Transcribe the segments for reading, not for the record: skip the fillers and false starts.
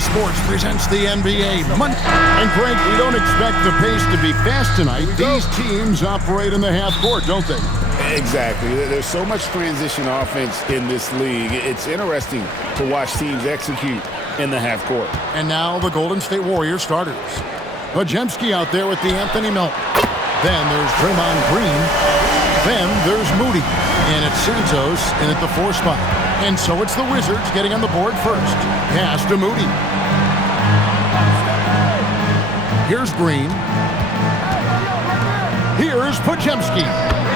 Sports presents the NBA. And Frank, we don't expect the pace to be fast tonight. These teams operate in the half court, don't they? Exactly. There's so much transition offense in this league. It's interesting to watch teams execute in the half court. And now the Golden State Warriors starters. Podziemski out there with the Anthony Melton. Then there's Draymond Green. Then there's Moody. And it's Santos in at the 4 spot. And so it's the Wizards getting on the board first. Pass to Moody. Here's Green. Here's Podziemski.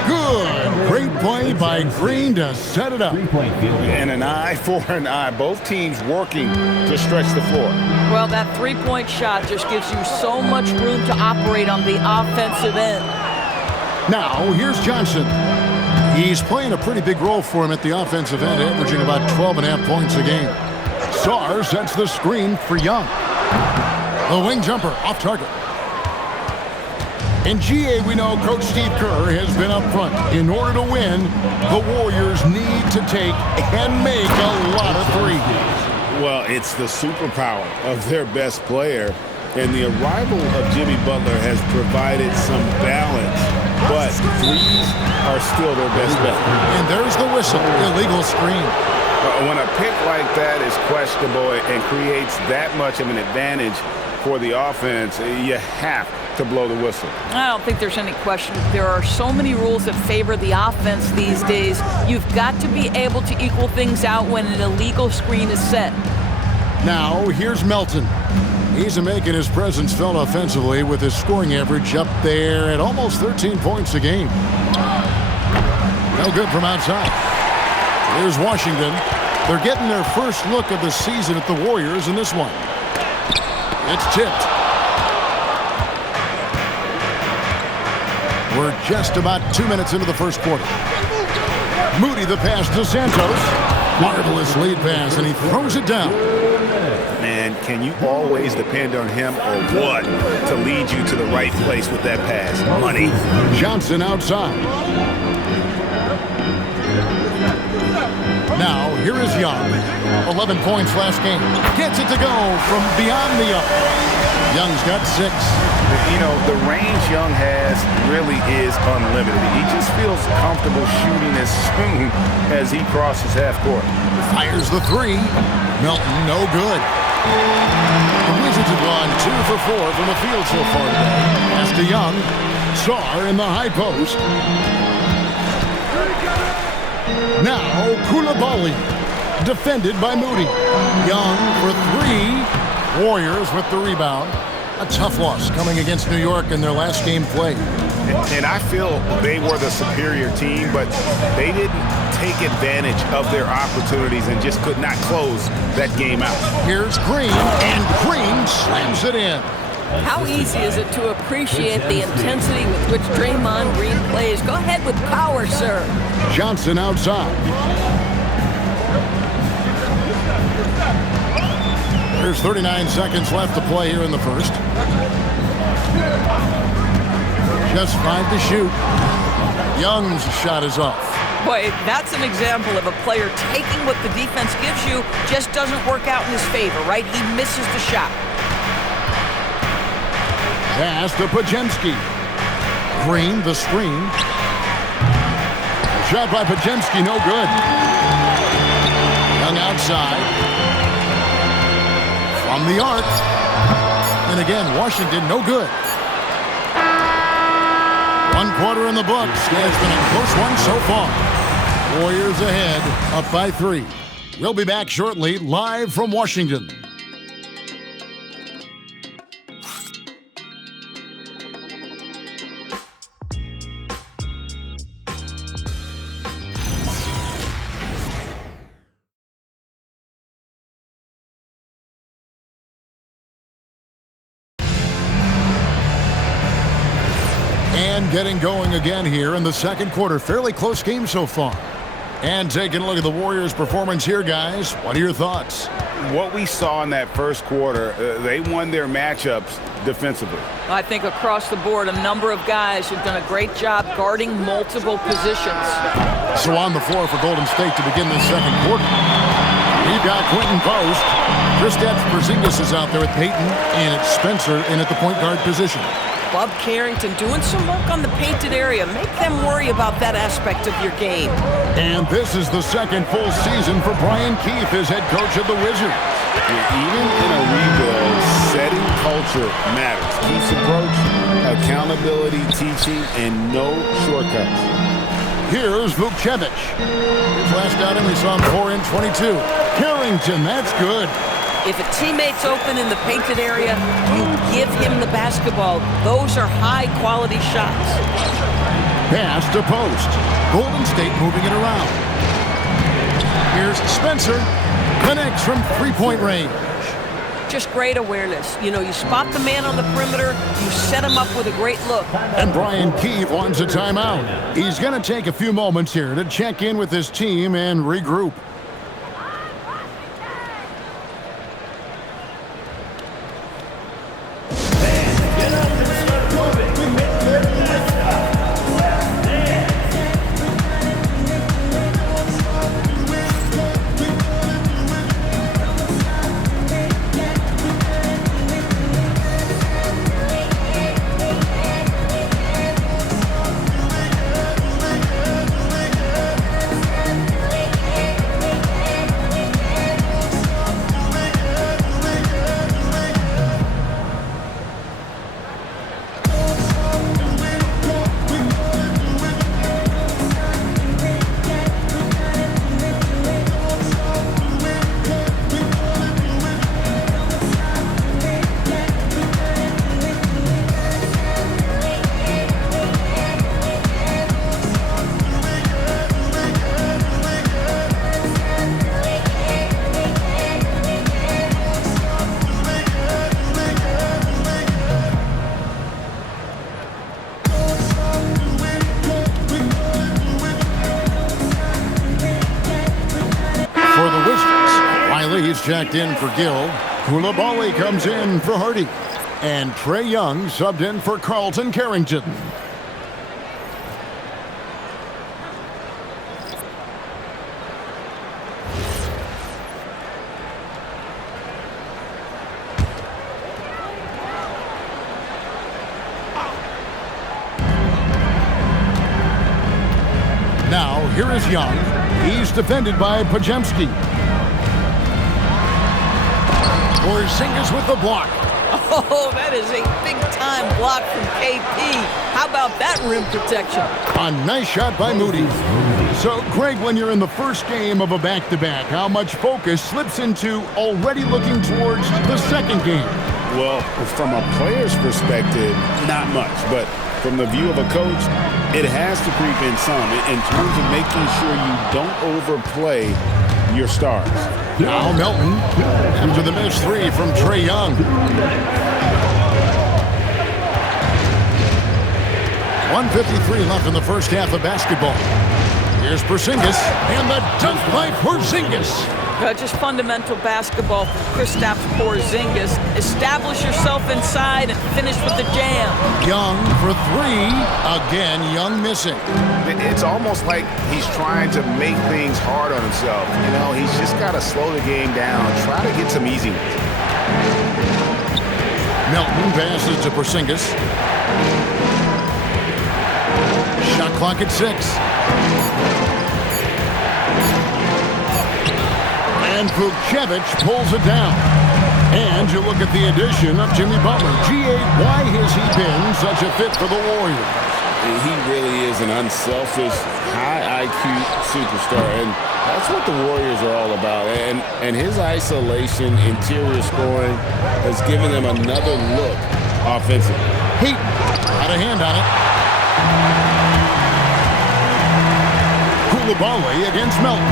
Good. Great play by Green to set it up. And an eye for an eye. Both teams working to stretch the floor. Well, that three-point shot just gives you so much room to operate on the offensive end. Now, here's Johnson. He's playing a pretty big role for him at the offensive end, averaging about 12.5 points a game. Sarr sets the screen for Young. The wing jumper off target. In GA, we know Coach Steve Kerr has been up front. In order to win, the Warriors need to take and make a lot of threes. Well, it's the superpower of their best player, and the arrival of Jimmy Butler has provided some balance, but threes are still their best bet. And there's the whistle, illegal screen. When a pick like that is questionable and creates that much of an advantage for the offense, you have to blow the whistle. I don't think there's any question. There are so many rules that favor the offense these days. You've got to be able to equal things out when an illegal screen is set. Now, here's Melton. He's making his presence felt offensively with his scoring average up there at almost 13 points a game. No good from outside. Here's Washington. They're getting their first look of the season at the Warriors in this one. It's tipped. We're just about 2 minutes into the first quarter. Moody the pass to Santos. Marvelous lead pass, and he throws it down. Man, can you always depend on him or what to lead you to the right place with that pass? Money. Johnson outside. Now, here is Young. 11 points last game. Gets it to go from beyond the arc. Young's got 6. You know, the range Young has really is unlimited. He just feels comfortable shooting as soon as he crosses half court. Fires the 3. Melton, no good. The Wizards have gone 2 for 4 from the field so far today. Pass to Young. Sarr in the high post. Now, Koulibaly, defended by Moody. Young for 3. Warriors with the rebound. A tough loss coming against New York in their last game played. And I feel they were the superior team, but they didn't take advantage of their opportunities and just could not close that game out. Here's Green, and Green slams it in. How easy is it to appreciate the intensity with which Draymond Green plays? Go ahead with power, sir. Johnson outside. There's 39 seconds left to play here in the first. Just 5 to shoot. Young's shot is off. Boy, that's an example of a player taking what the defense gives you, just doesn't work out in his favor, right? He misses the shot. Pass to Podziemski. Green, the screen. Shot by Podziemski, no good. Young outside. From the arc. And again, Washington, no good. 1 quarter in the books. It's been a close one so far. Warriors ahead, up by 3. We'll be back shortly, live from Washington. And getting going again here in the second quarter. Fairly close game so far. And taking a look at the Warriors' performance here, guys. What are your thoughts? What we saw in that first quarter, they won their matchups defensively. I think across the board, a number of guys have done a great job guarding multiple positions. So on the floor for Golden State to begin the second quarter. We've got Quentin Post. Kristaps Porzingis is out there at Peyton, and it's Spencer in at the point guard position. Bob Carrington doing some work on the painted area. Make them worry about that aspect of your game. And this is the second full season for Brian Keefe as head coach of the Wizards. Even in a rebuild, setting culture matters. Keefe's approach, accountability, teaching, and no shortcuts. Here's Vukcevic. His last outing, we saw him 4 in 22. Carrington, that's good. If a teammate's open in the painted area, you give him the basketball. Those are high-quality shots. Pass to post. Golden State moving it around. Here's Spencer. Connects from three-point range. Just great awareness. You know, you spot the man on the perimeter, you set him up with a great look. And Brian Keefe wants a timeout. He's going to take a few moments here to check in with his team and regroup. He's checked in for Gill. Koulibaly comes in for Hardy. And Trae Young subbed in for Carlton Carrington. Now, here is Young. He's defended by Podziemski. Porzingis with the block. Oh, that is a big-time block from KP. How about that rim protection? A nice shot by Moody. So, Craig, when you're in the first game of a back-to-back, how much focus slips into already looking towards the second game? Well, from a player's perspective, not much. But from the view of a coach, it has to creep in some in terms of making sure you don't overplay your stars. Now Melton after the missed three from Trae Young. 1:53 left in the first half of basketball. Here's Porzingis, and the dunk by Porzingis. Just fundamental basketball from Kristaps Porzingis. Establish yourself inside and finish with the jam. Young for three. Again, Young missing. It's almost like he's trying to make things hard on himself. You know, he's just got to slow the game down, try to get some easy ones. Melton passes to Porzingis. Shot clock at 6. And Vukcevic pulls it down. And you look at the addition of Jimmy Butler. G8, why has he been such a fit for the Warriors? He really is an unselfish, high IQ superstar, and that's what the Warriors are all about. And his isolation, interior scoring has given them another look offensively. Heat had a hand on it. Koulibaly against Melton.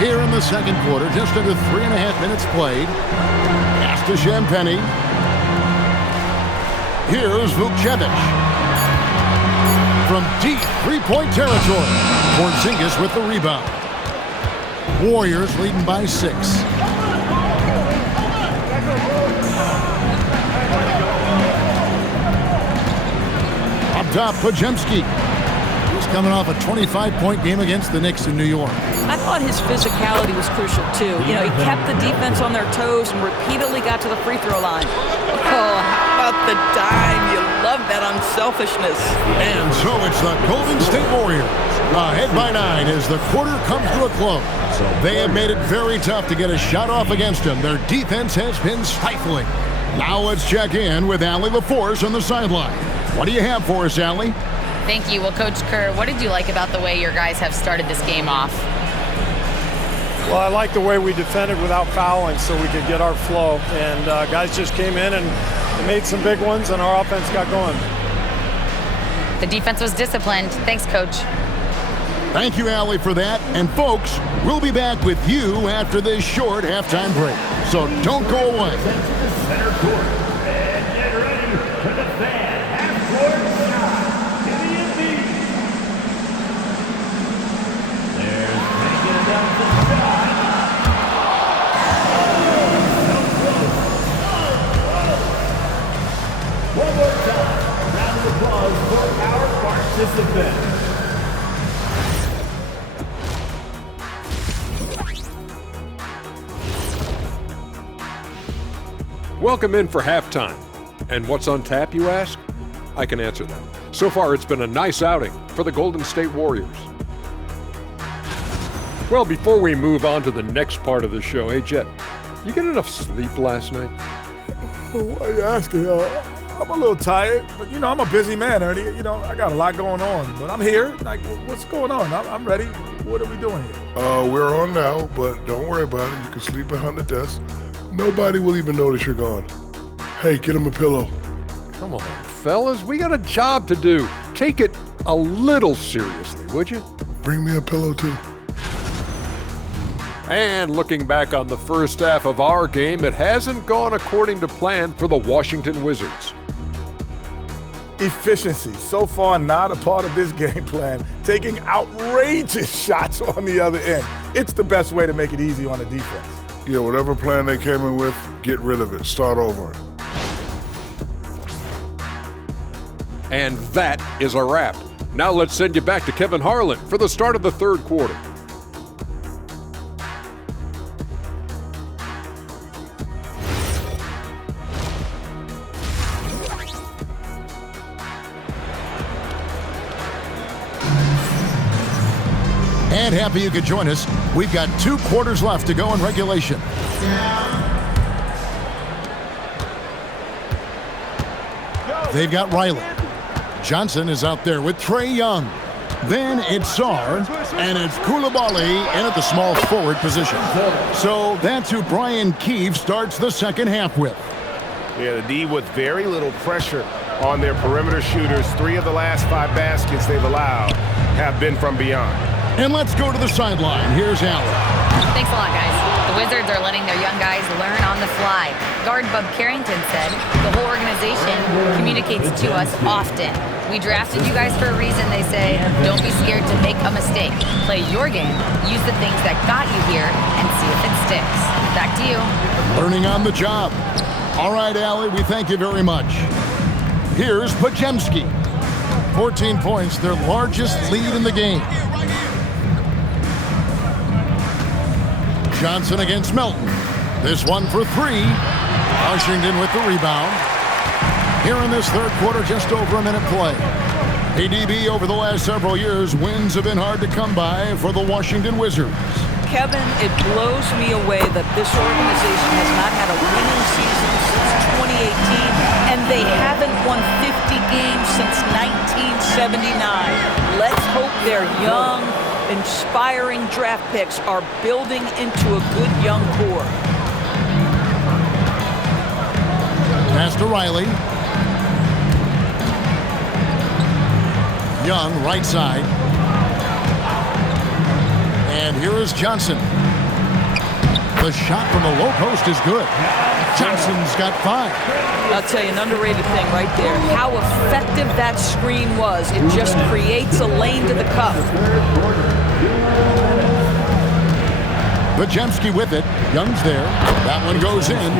Here in the second quarter, just under 3.5 minutes played. Pass to Champagnie. Here's Vukcevic. From deep three-point territory. Porzingis with the rebound. Warriors leading by 6. Up top, Podziemski. He's coming off a 25-point game against the Knicks in New York. I thought his physicality was crucial, too. You know, he kept the defense on their toes and repeatedly got to the free throw line. Oh, how about the dime? You love that unselfishness. And so it's the Golden State Warriors ahead by 9 as the quarter comes to a close. They have made it very tough to get a shot off against them. Their defense has been stifling. Now let's check in with Allie LaForce on the sideline. What do you have for us, Allie? Thank you. Well, Coach Kerr, what did you like about the way your guys have started this game off? Well, I like the way we defended without fouling so we could get our flow. And guys just came in and made some big ones, and our offense got going. The defense was disciplined. Thanks, Coach. Thank you, Allie, for that. And, folks, we'll be back with you after this short halftime break. So don't go away. Center court. And get ready for the fan half-court shot to the Embiid. There's taking it down for the shot. One more time. Round of applause for our participants. Welcome in for halftime. And what's on tap, you ask? I can answer that. So far, it's been a nice outing for the Golden State Warriors. Well, before we move on to the next part of the show, hey, Jet, you get enough sleep last night? Why are you asking? I'm a little tired, but, I'm a busy man, Ernie. I got a lot going on, but I'm here. Like, what's going on? I'm ready. What are we doing here? We're on now, but don't worry about it. You can sleep behind the desk. Nobody will even notice you're gone. Hey, get him a pillow. Come on, fellas. We got a job to do. Take it a little seriously, would you? Bring me a pillow, too. And looking back on the first half of our game, it hasn't gone according to plan for the Washington Wizards. Efficiency, so far not a part of this game plan. Taking outrageous shots on the other end. It's the best way to make it easy on the defense. Yeah, whatever plan they came in with, get rid of it. Start over. And that is a wrap. Now let's send you back to Kevin Harlan for the start of the third quarter. And happy you could join us. We've got 2 quarters left to go in regulation. They've got Riley. Johnson is out there with Trae Young. Then it's Sarr, and it's Coulibaly in at the small forward position. So that's who Brian Keefe starts the second half with. Yeah, the D with very little pressure on their perimeter shooters. 3 of the last 5 baskets they've allowed have been from beyond. And let's go to the sideline. Here's Allen. Thanks a lot, guys. The Wizards are letting their young guys learn on the fly. Guard Bub Carrington said, the whole organization communicates to us often. We drafted you guys for a reason, they say. Don't be scared to make a mistake. Play your game, use the things that got you here, and see if it sticks. Back to you. Learning on the job. All right, Allie, we thank you very much. Here's Podziemski. 14 points, their largest lead in the game. Johnson against Melton. This one for 3. Washington with the rebound. Here in this third quarter, just over a minute play. ADB over the last several years, wins have been hard to come by for the Washington Wizards. Kevin, it blows me away that this organization has not had a winning season since 2018, and they haven't won 50 games since 1979. Let's hope their young, inspiring draft picks are building into a good young core. Pass to Riley. Young, right side. And here is Johnson. The shot from the low post is good. Johnson's got 5. I'll tell you, an underrated thing right there. How effective that screen was. It just creates a lane to the cup. Podziemski with it. Young's there. That one goes in.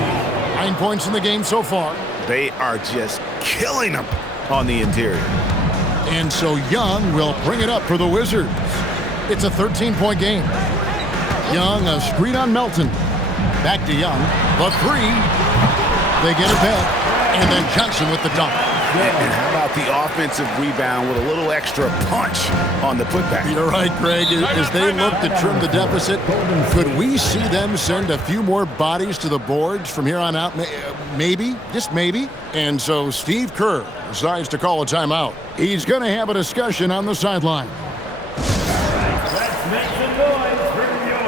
9 points in the game so far. They are just killing them on the interior. And so Young will bring it up for the Wizards. It's a 13-point game. Young, a screen on Melton. Back to Young. The three. They get it back. And then Johnson with the dunk. And how about the offensive rebound with a little extra punch on the putback? You're right, Greg. As they look to trim the deficit, could we see them send a few more bodies to the boards from here on out? Maybe, just maybe. And so Steve Kerr decides to call a timeout. He's going to have a discussion on the sideline. Let's make some noise for your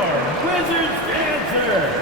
Wizards dancer.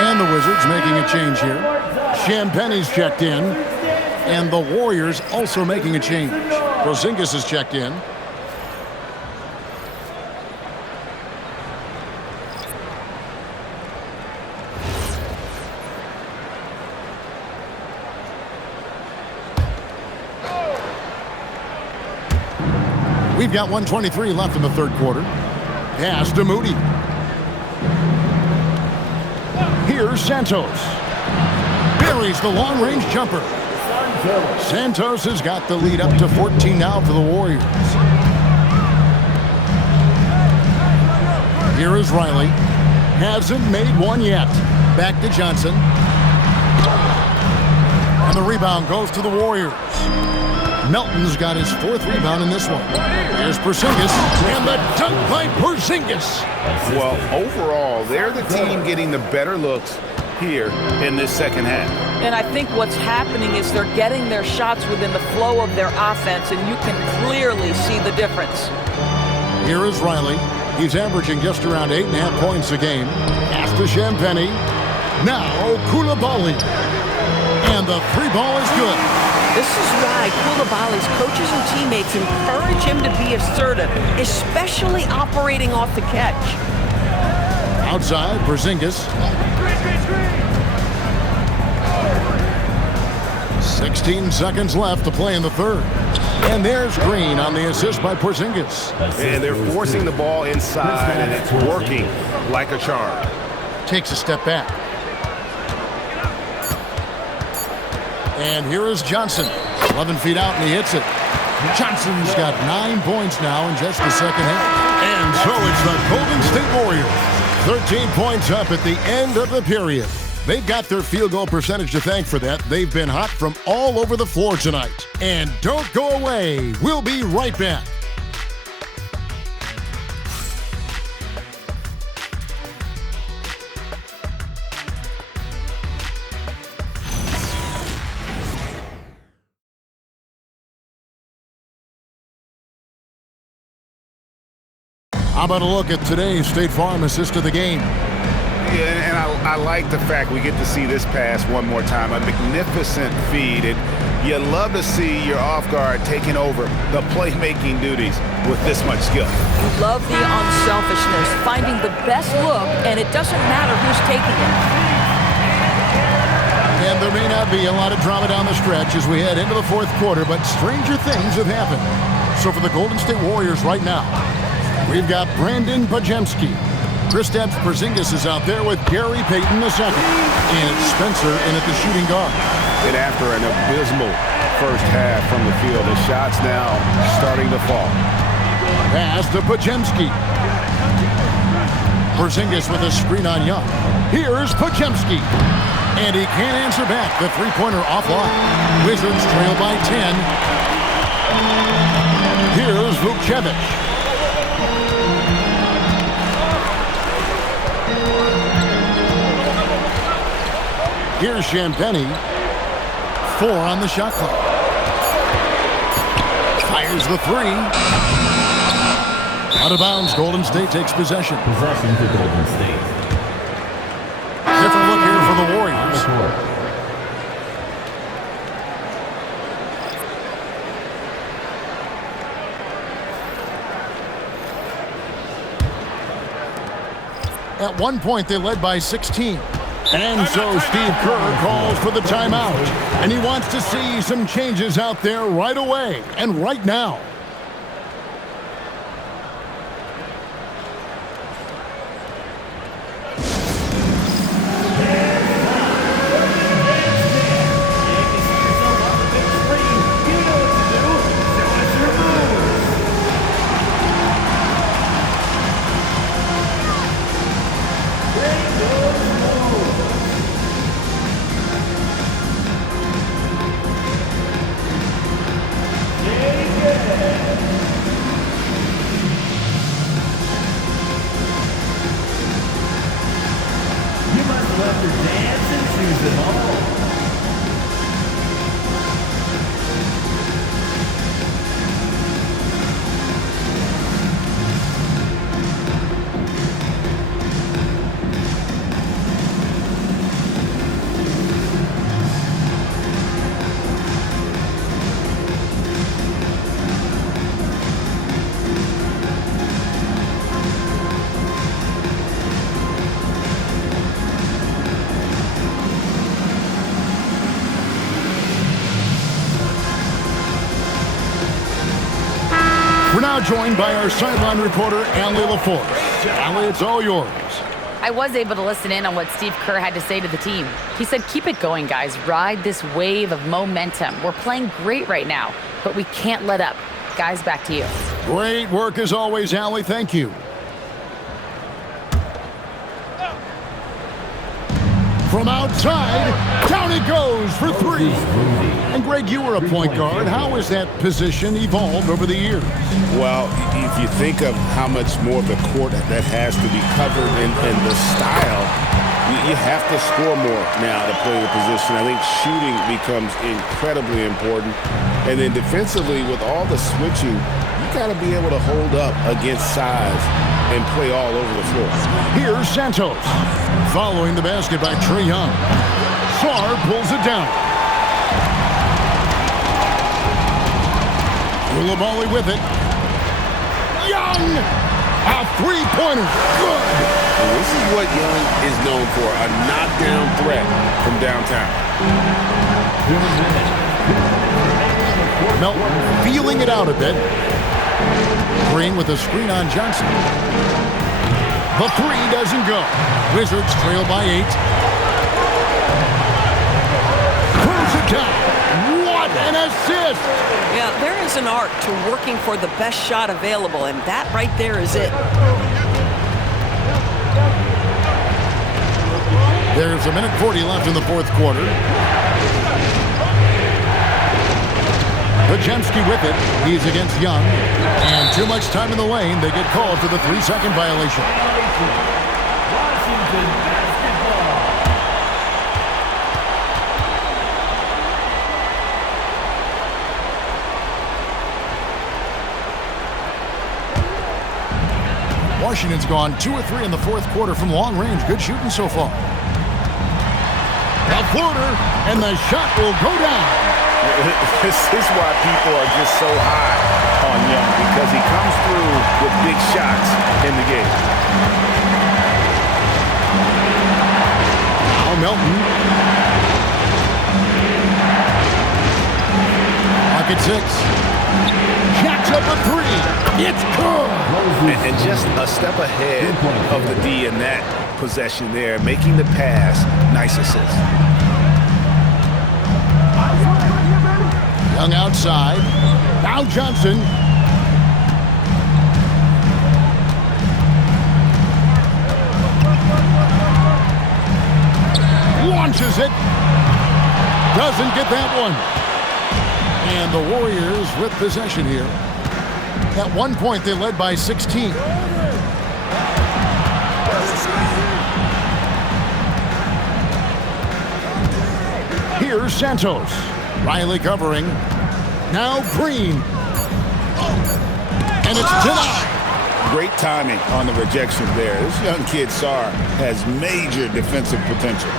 And the Wizards making a change here. Champagne's checked in. And the Warriors also making a change. Porzingis is checked in. We've got 1:23 left in the third quarter. Pass to Moody. Here's Santos. Buries the long-range jumper. Santos has got the lead up to 14 now for the Warriors. Here is Riley. Hasn't made one yet. Back to Johnson. And the rebound goes to the Warriors. Melton's got his fourth rebound in this one. Here's Porzingis, and the dunk by Porzingis. Well, overall, they're the team getting the better looks here in this second half. And I think what's happening is they're getting their shots within the flow of their offense, and you can clearly see the difference. Here is Riley. He's averaging just around 8.5 points a game. Pass to Champagnie. Now Coulibaly. And the three ball is good. This is why Coulibaly's coaches and teammates encourage him to be assertive, especially operating off the catch. Outside, Porzingis. 16 seconds left to play in the third. And there's Green on the assist by Porzingis. And they're forcing the ball inside, and it's working like a charm. Takes a step back. And here is Johnson. 11 feet out, and he hits it. Johnson's got 9 points now in just the second half. And so it's the Golden State Warriors. 13 points up at the end of the period. They've got their field goal percentage to thank for that. They've been hot from all over the floor tonight. And don't go away. We'll be right back. How about a look at today's State Farm assist of the game? Yeah, and I like the fact we get to see this pass one more time. A magnificent feed, and you love to see your off guard taking over the playmaking duties with this much skill. You love the unselfishness, finding the best look, and it doesn't matter who's taking it. And there may not be a lot of drama down the stretch as we head into the fourth quarter, but stranger things have happened. So for the Golden State Warriors right now, we've got Brandon Podziemski. Kristaps Porzingis is out there with Gary Payton II. And Spencer in at the shooting guard. And after an abysmal first half from the field, the shots now starting to fall. Pass to Podziemski. Porzingis with a screen on Young. Here's Podziemski. And he can't answer back. The three-pointer offline. Wizards trail by 10. Here's Vukcevic. Here's Champagnie. 4 on the shot clock. Fires the 3. Out of bounds. Golden State takes possession. Possession for Golden State. Different look here for the Warriors. At one point, they led by 16. And so Steve Kerr calls for the timeout. And he wants to see some changes out there right away and right now. We're now joined by our sideline reporter, Allie LaForce. Allie, it's all yours. I was able to listen in on what Steve Kerr had to say to the team. He said, keep it going, guys. Ride this wave of momentum. We're playing great right now, but we can't let up. Guys, back to you. Great work as always, Allie. Thank you. From outside, down it goes for 3. And Greg, you were a point guard. How has that position evolved over the years? Well, if you think of how much more of the court that has to be covered and the style, you have to score more now to play the position. I think shooting becomes incredibly important. And then defensively, with all the switching, you got to be able to hold up against size and play all over the floor. Here's Santos. Following the basket by Trae Young. Sarr pulls it down. Coulibaly with it. Young! A three-pointer. Good! And this is what Young is known for, a knockdown threat from downtown. Melton feeling it out a bit. Green with a screen on Johnson. The 3 doesn't go. Wizards trail by 8. Close it down. What an assist! Yeah, there is an art to working for the best shot available, and that right there is it. There's a minute 40 left in the fourth quarter. Podziemski with it. He's against Young. And too much time in the lane. They get called for the 3-second violation. Washington basketball. Washington's gone 2 or 3 in the fourth quarter from long range. Good shooting so far. A floater, and the shot will go down. This is why people are just so high on Young, because he comes through with big shots in the game. Now Melton. Pocket 6. Jacks up a 3. It's good. And just a step ahead of the D in that possession there, making the pass. Nice assist. Young outside. Now Johnson. Launches it. Doesn't get that one. And the Warriors with possession here. At one point, they led by 16. Here's Santos. Riley covering. Now Green. And it's denied. Great timing on the rejection there. This young kid, Sarr, has major defensive potential.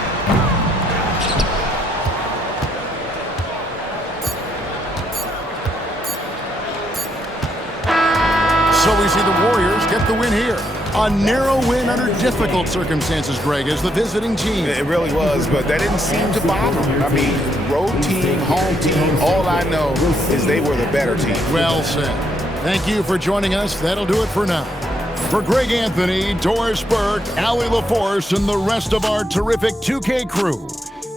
So we see the Warriors get the win here. A narrow win under difficult circumstances, Greg, as the visiting team. It really was, but that didn't seem to bother them. I mean, road team, home team, all I know is they were the better team. Well said. Thank you for joining us. That'll do it for now. For Greg Anthony, Doris Burke, Allie LaForce, and the rest of our terrific 2K crew,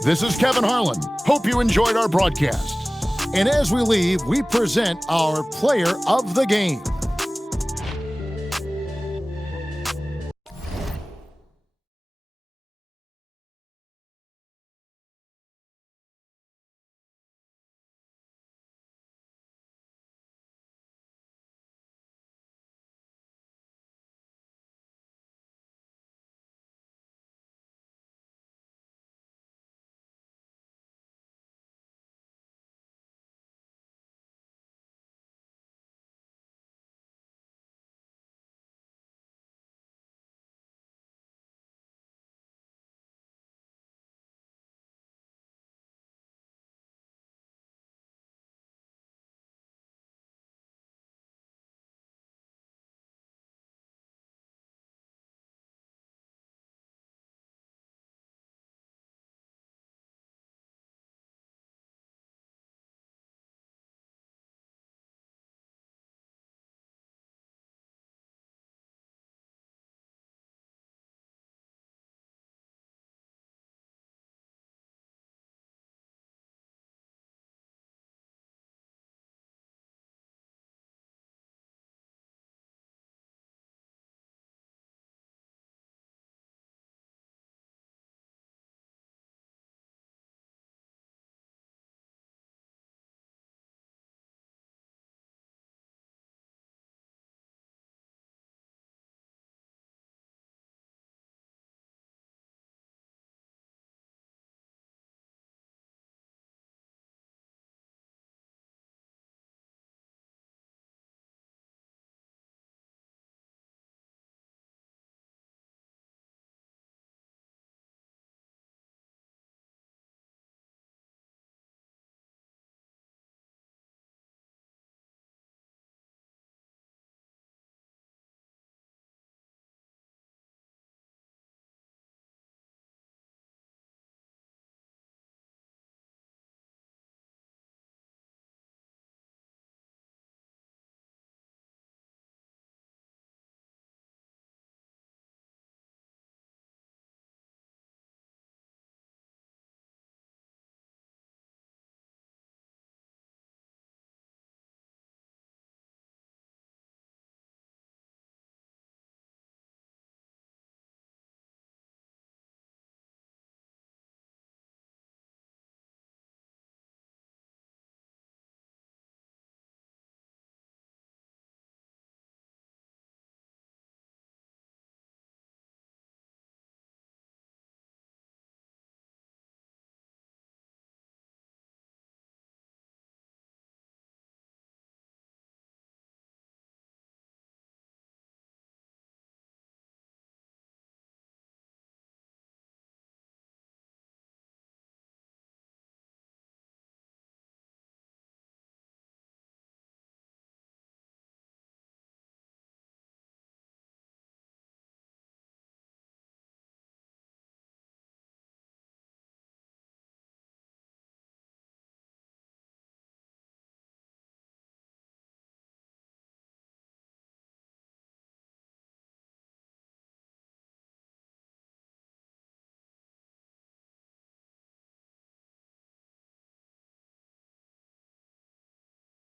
this is Kevin Harlan. Hope you enjoyed our broadcast. And as we leave, we present our player of the game.